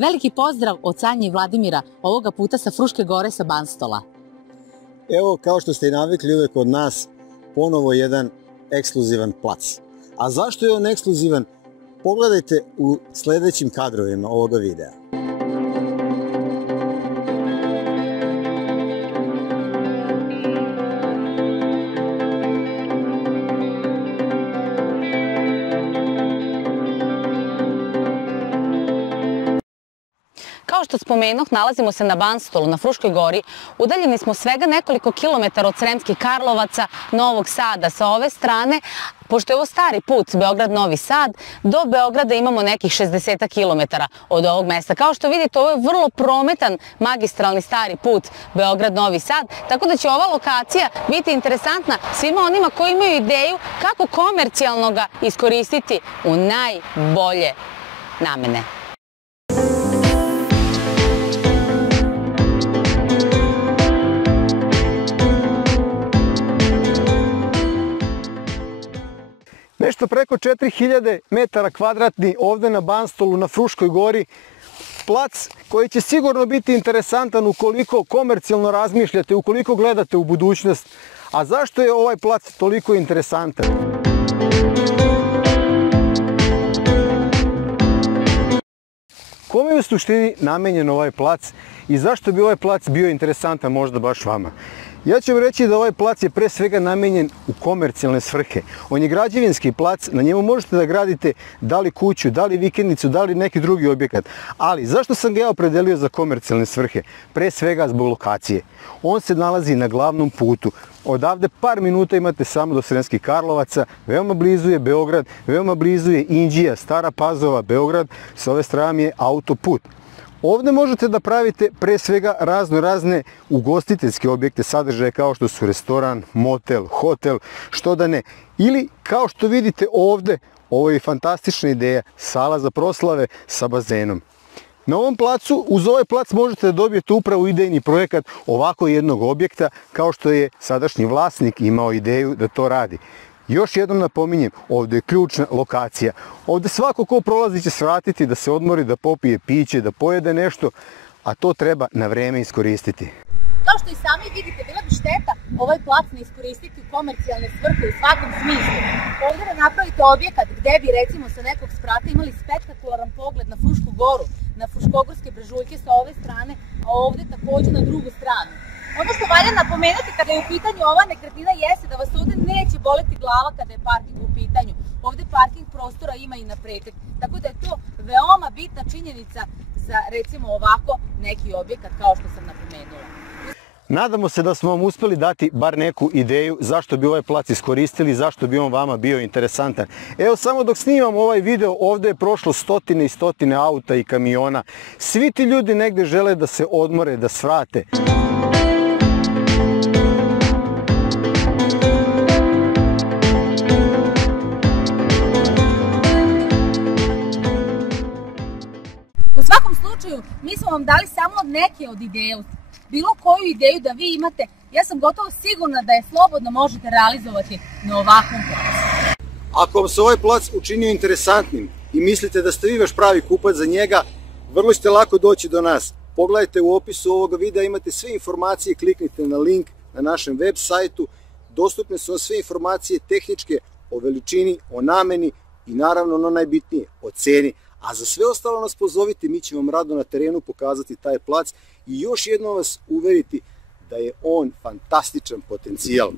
Veliki pozdrav od Sanje i Vladimira, ovoga puta sa Fruške gore sa Banstola. Evo, kao što ste i navikli uvek od nas, ponovo jedan ekskluzivan plac. A zašto je on ekskluzivan? Pogledajte u sledećim kadrovima ovoga videa. Kao što spomenuh, nalazimo se na Banstolu, na Fruškoj gori. Udaljeni smo svega nekoliko kilometara od Sremskih Karlovaca, Novog Sada sa ove strane. Pošto je ovo stari put Beograd-Novi Sad, do Beograda imamo nekih 60 kilometara od ovog mesta. Kao što vidite, ovo je vrlo prometan magistralni stari put Beograd-Novi Sad, tako da će ova lokacija biti interesantna svima onima koji imaju ideju kako komercijalno ga iskoristiti u najbolje namene. Nešto preko 4000 metara kvadratni ovde na Banstolu, na Fruškoj gori. Plac koji će sigurno biti interesantan ukoliko komercijalno razmišljate, ukoliko gledate u budućnost. A zašto je ovaj plac toliko interesantan? Kome je u suštini namenjen ovaj plac i zašto bi ovaj plac bio interesantan možda baš vama? Ja ću vam reći da ovaj plac je pre svega namenjen u komercijalne svrhe. On je građevinski plac, na njemu možete da gradite da li kuću, da li vikendicu, da li neki drugi objekat. Ali zašto sam ga ja opredelio za komercijalne svrhe? Pre svega zbog lokacije. On se nalazi na glavnom putu. Odavde par minuta imate samo do Sremskih Karlovaca, veoma blizu je Beograd, veoma blizu je Inđija, Stara Pazova, Beograd, sa ove strane je autoput. Ovde možete da pravite pre svega razne ugostiteljske objekte, sadržaje kao što su restoran, motel, hotel, što da ne. Ili kao što vidite ovde, ovo je fantastična ideja, sala za proslave sa bazenom. Na ovom placu, uz ovaj plac možete da dobijete upravo idejni projekat ovako jednog objekta, kao što je sadašnji vlasnik imao ideju da to radi. Još jednom napominjem, ovde je ključna lokacija. Ovde svako ko prolazi će svratiti da se odmori, da popije piće, da pojede nešto, a to treba na vreme iskoristiti. Kao što i sami vidite, bila bi šteta ovaj plac ne iskoristiti u komercijalne svrhe u svakom smislu. Ovdje da napravite objekat gde bi recimo sa nekog sprata imali spektakularan pogled na Frušku goru, na Fruškogorske brežuljke sa ove strane, a ovdje također na drugu stranu. Ono što valja napomenuti kada je u pitanju ova nekretnina jeste da vas ovdje neće boleti glava kada je parking u pitanju. Ovdje parking prostora ima i na pretek, tako da je to veoma bitna činjenica za recimo ovako neki objekat kao što sam napomenula. Nadamo se da smo vam uspeli dati bar neku ideju zašto bi ovaj plac iskoristili, zašto bi on vama bio interesantan. Evo, samo dok snimam ovaj video, ovde je prošlo stotine i stotine auta i kamiona. Svi ti ljudi negde žele da se odmore, da svrate. U svakom slučaju, mi smo vam dali samo neke od ideja. Bilo koju ideju da vi imate, ja sam gotovo sigurna da je slobodno možete realizovati na ovakvom placu. Ako vam se ovaj plac učinio interesantnim i mislite da ste vi vaš pravi kupac za njega, vrlo ćete lako doći do nas. Pogledajte u opisu ovoga videa, imate sve informacije, kliknite na link na našem web sajtu. Dostupne su vam sve informacije tehničke o veličini, o nameni i naravno ono najbitnije, o ceni. A za sve ostalo nas pozovite, mi ćemo vam rado na terenu pokazati taj plac i još jednom vas uveriti da je on fantastičan potencijal.